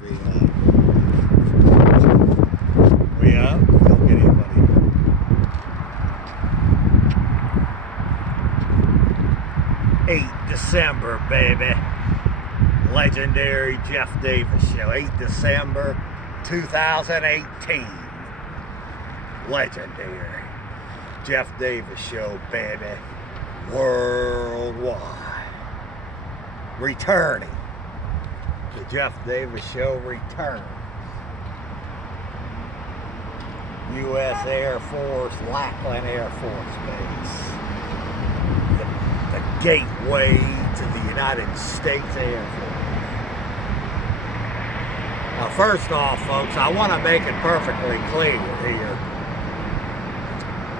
We up? Don't get anybody. 8 December, baby. Legendary Jeff Davis show. 8 December 2018. Legendary Jeff Davis show, baby. Worldwide. Returning. The Jeff Davis show returns. U.S. Air Force, Lackland Air Force Base. The gateway to the United States Air Force. Now, first off, folks, I want to make it perfectly clear here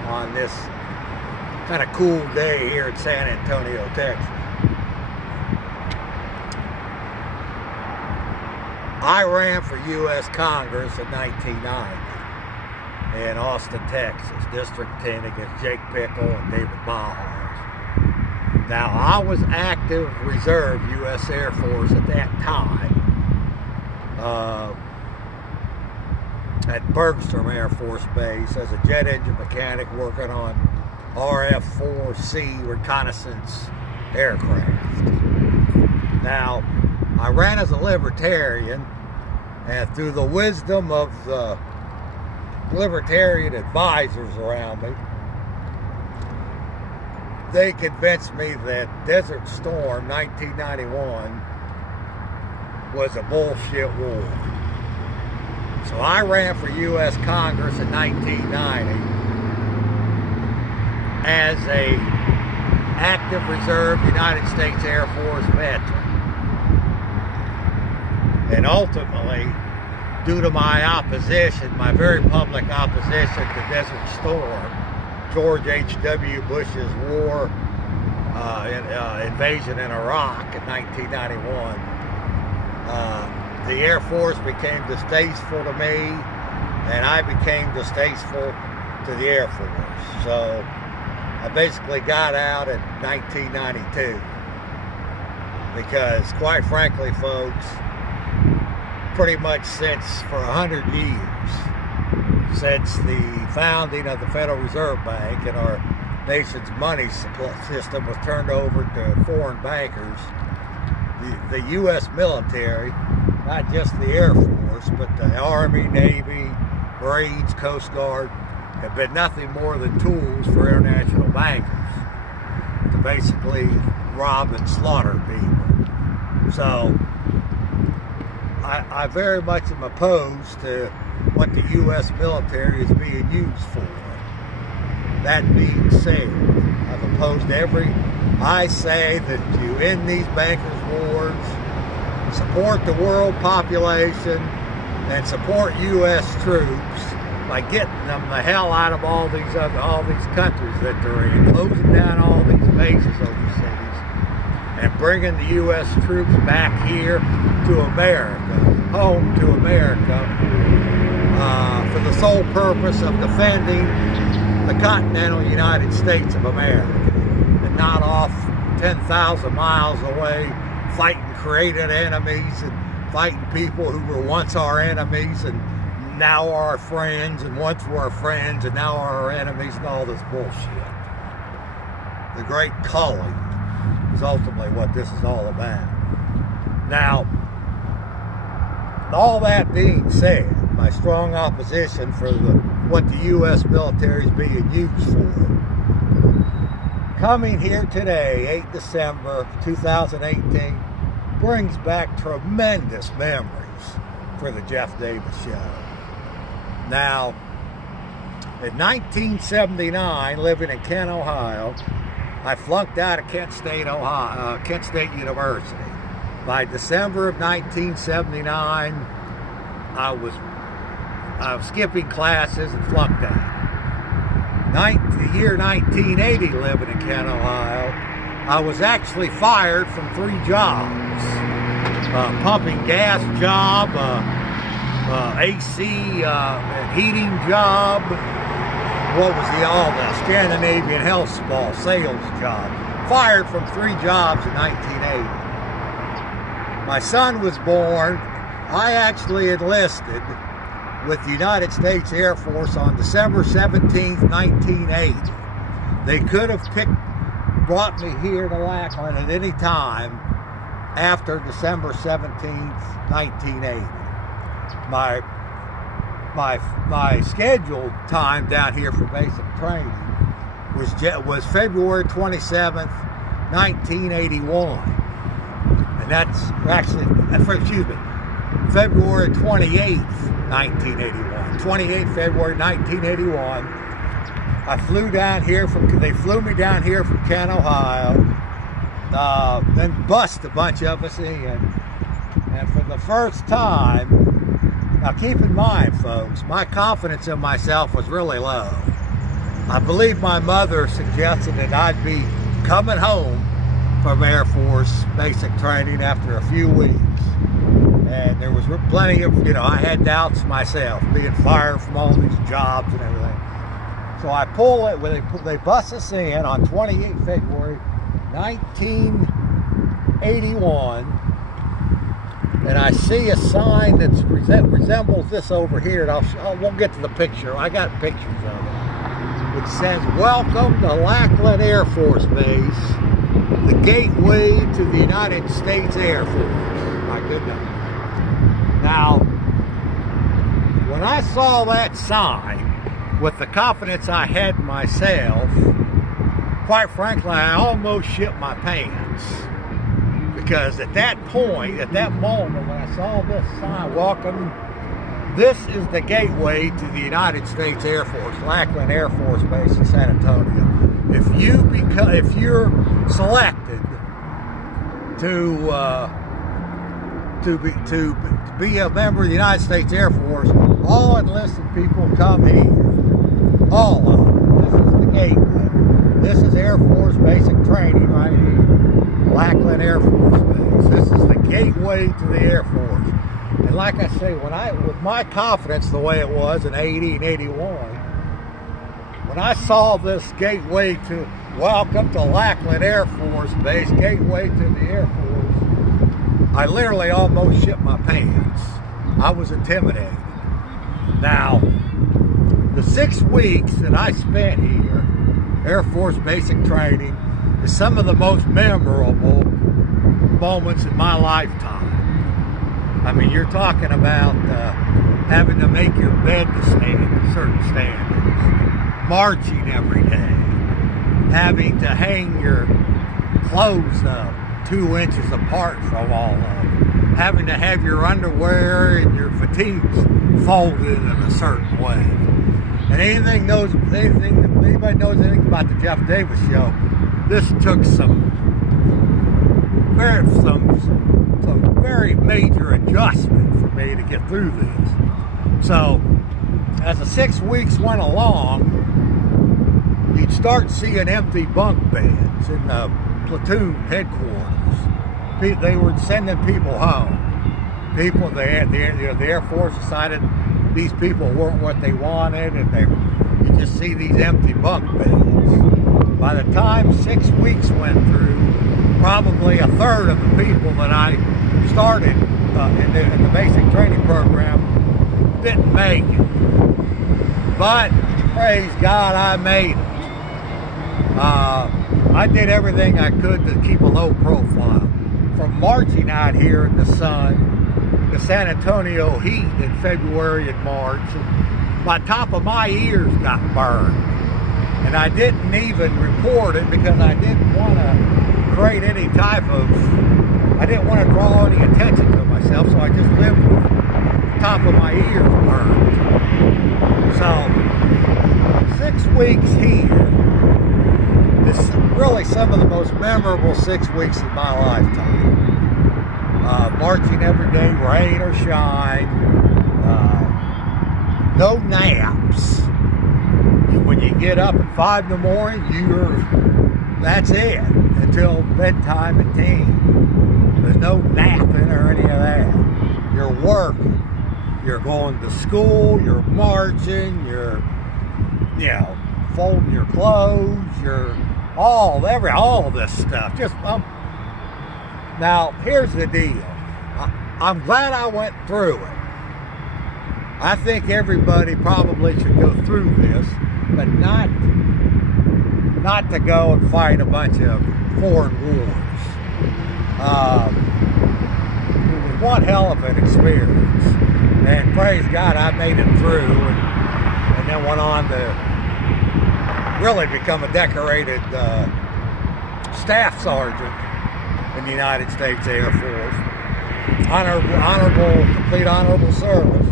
on this kind of cool day here in San Antonio, Texas. I ran for U.S. Congress in 1990 in Austin, Texas, District 10 against Jake Pickle and David Bauhaus. Now, I was active reserve U.S. Air Force at that time at Bergstrom Air Force Base as a jet engine mechanic working on RF-4C reconnaissance aircraft. Now, I ran as a libertarian, and through the wisdom of the libertarian advisors around me, they convinced me that Desert Storm 1991 was a bullshit war. So I ran for U.S. Congress in 1990 as a active reserve United States Air Force veteran. And ultimately, due to my opposition, my very public opposition to Desert Storm, George H.W. Bush's war, invasion in Iraq in 1991, the Air Force became distasteful to me, and I became distasteful to the Air Force. So I basically got out in 1992 because, quite frankly, folks, pretty much for 100 years, since the founding of the Federal Reserve Bank and our nation's money system was turned over to foreign bankers, the U.S. military, not just the Air Force, but the Army, Navy, Marines, Coast Guard, have been nothing more than tools for international bankers to basically rob and slaughter people. So I very much am opposed to what the U.S. military is being used for. That being said, I've opposed I say that you end these bankers' wars, support the world population, and support U.S. troops by getting them the hell out of all these countries that they're in, closing down all these bases overseas, and bringing the U.S. troops back here to America, home to America, for the sole purpose of defending the continental United States of America, and not off 10,000 miles away fighting created enemies and fighting people who were once our enemies and now are our friends, and once were our friends and now are our enemies, and all this bullshit. The great culling is ultimately what this is all about. Now, all that being said, my strong opposition for what the U.S. military is being used for, coming here today, 8 December 2018, brings back tremendous memories for the Jeff Davis show. Now, in 1979, living in Kent, Ohio, I flunked out of Kent State University. By December of 1979, I was skipping classes and flunked out. The year 1980, living in Kent, Ohio, I was actually fired from 3 jobs. Pumping gas job, AC heating job, what was the Scandinavian Health Spa sales job. Fired from 3 jobs in 1980. My son was born I actually enlisted with the United States Air Force on December 17th, 1980. They could have brought me here to Lackland at any time after December 17th, 1980. My scheduled time down here for basic training was February 27th, 1981. And that's actually, excuse me, February 28th, 1981. 28th February 1981. I flew down here they flew me down here from Canton, Ohio. Then bussed a bunch of us in. And for the first time, now keep in mind, folks, my confidence in myself was really low. I believe my mother suggested that I'd be coming home from Air Force basic training after a few weeks. And there was plenty of, I had doubts myself, being fired from all these jobs and everything. So I pull it, they bus us in on 28 February 1981. And I see a sign that resembles this over here. And I won't get to the picture. I got pictures of it. It says, "Welcome to Lackland Air Force Base, the gateway to the United States Air Force." My goodness. Now, when I saw that sign, with the confidence I had in myself, quite frankly, I almost shit my pants. Because at that point, at that moment, when I saw this sign, "Welcome," this is the gateway to the United States Air Force, Lackland Air Force Base in San Antonio. If you're selected to be a member of the United States Air Force, all enlisted people come here. All of them. This is the gateway. This is Air Force basic training right here. Lackland Air Force Base. This is the gateway to the Air Force. And like I say, with my confidence the way it was in 80 and 81, when I saw this gateway to "Welcome to Lackland Air Force Base, gateway to the Air Force," I literally almost shit my pants. I was intimidated. Now, the 6 weeks that I spent here, Air Force basic training, is some of the most memorable moments in my lifetime. I mean, you're talking about having to make your bed to stand to certain standards, marching every day, having to hang your clothes up 2 inches apart from all of them, having to have your underwear and your fatigues folded in a certain way. And anybody knows anything about the Jeff Davis show, this took some very major adjustment for me to get through this. So, as the 6 weeks went along, you'd start seeing empty bunk beds in the platoon headquarters. They were sending people home. The Air Force decided these people weren't what they wanted, and you just see these empty bunk beds. By the time 6 weeks went through, probably a third of the people that I started in the basic training program didn't make it. But, praise God, I made it. I did everything I could to keep a low profile. From marching out here in the sun, the San Antonio heat in February and March, my top of my ears got burned. And I didn't even report it because I didn't want to create any type of, I didn't want to draw any attention to myself, so I just lived with the top of my ears burned. So, 6 weeks here, this is really some of the most memorable 6 weeks of my lifetime. Marching every day, rain or shine, no naps. When you get up at 5 in the morning, that's it until bedtime at 10. There's no napping or any of that. You're working. You're going to school. You're marching. You're, folding your clothes. You're all of this stuff. Now, here's the deal. I'm glad I went through it. I think everybody probably should go through this, but not to go and fight a bunch of foreign wars. It was one hell of an experience, and praise God I made it through, and then went on to really become a decorated staff sergeant in the United States Air Force. Complete honorable service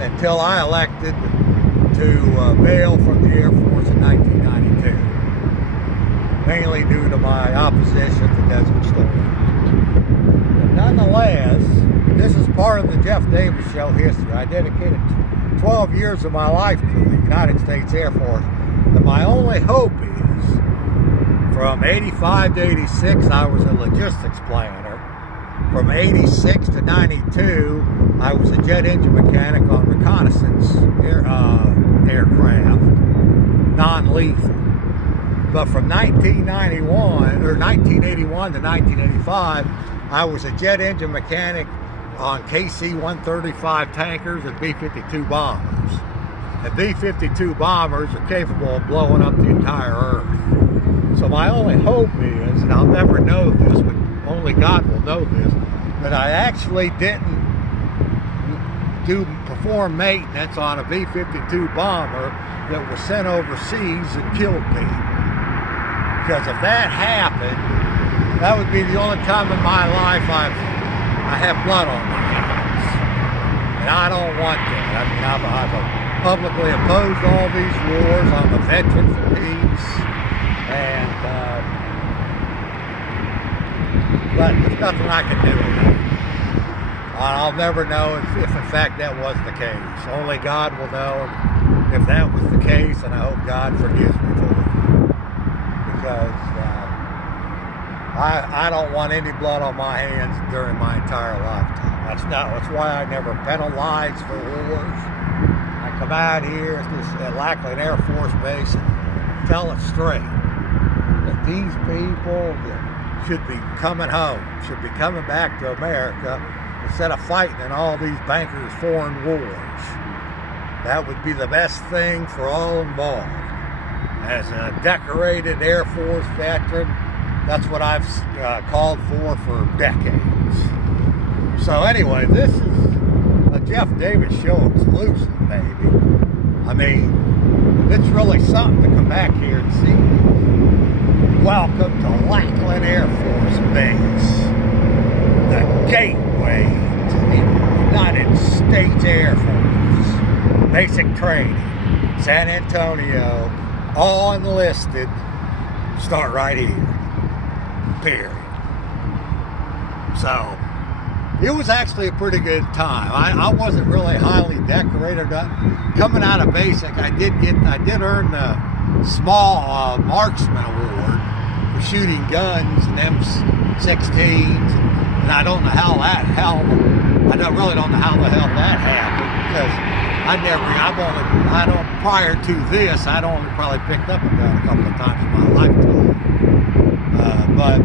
until I elected to bail from the Air Force in 1992, mainly due to my opposition to Desert Storm. But nonetheless, this is part of the Jeff Davis Show history. I dedicated 12 years of my life to the United States Air Force, and my only hope is, from 85 to 86, I was a logistics planner. From 86 to 92, I was a jet engine mechanic on reconnaissance aircraft, non-lethal. But from 1981 to 1985, I was a jet engine mechanic on KC-135 tankers and B-52 bombers. And B-52 bombers are capable of blowing up the entire Earth. So my only hope is, and I'll never know this, but only God will know this, that I actually didn't perform maintenance on a B-52 bomber that was sent overseas and killed people. Because if that happened, that would be the only time in my life I have blood on my hands. And I don't want that. I mean, I've publicly opposed all these wars. I'm a veteran for peace. But there's nothing I can do about it. I'll never know if in fact that was the case. Only God will know if that was the case, and I hope God forgives me for it. Because I don't want any blood on my hands during my entire lifetime. That's why I never penalized for wars. I come out here at Lackland Air Force Base and tell it straight that these people that should be coming home, should be coming back to America instead of fighting in all these bankers' foreign wars. That would be the best thing for all involved. As a decorated Air Force veteran, that's what I've called for decades. So anyway, this is a Jeff Davis Show exclusive, baby. I mean, it's really something to come back here and see. Welcome to Lackland Air Force Base, the gateway to the United States Air Force. Basic training, San Antonio, all enlisted, start right here, period. So, it was actually a pretty good time. I wasn't really highly decorated. Coming out of basic, I did earn the small marksman award for shooting guns and M16s, and I don't know really don't know how the hell that happened, because prior to this, I'd only probably picked up a gun a couple of times in my lifetime. But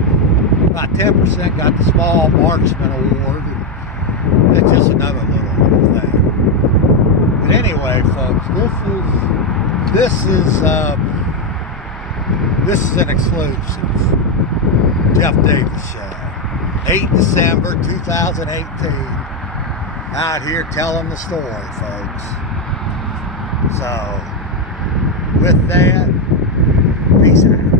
about 10% got the small marksman award, and it's just another little thing. But anyway, folks, this is an exclusive Jeff Davis Show. 8 December 2018. Out here telling the story, folks. So, with that, peace out.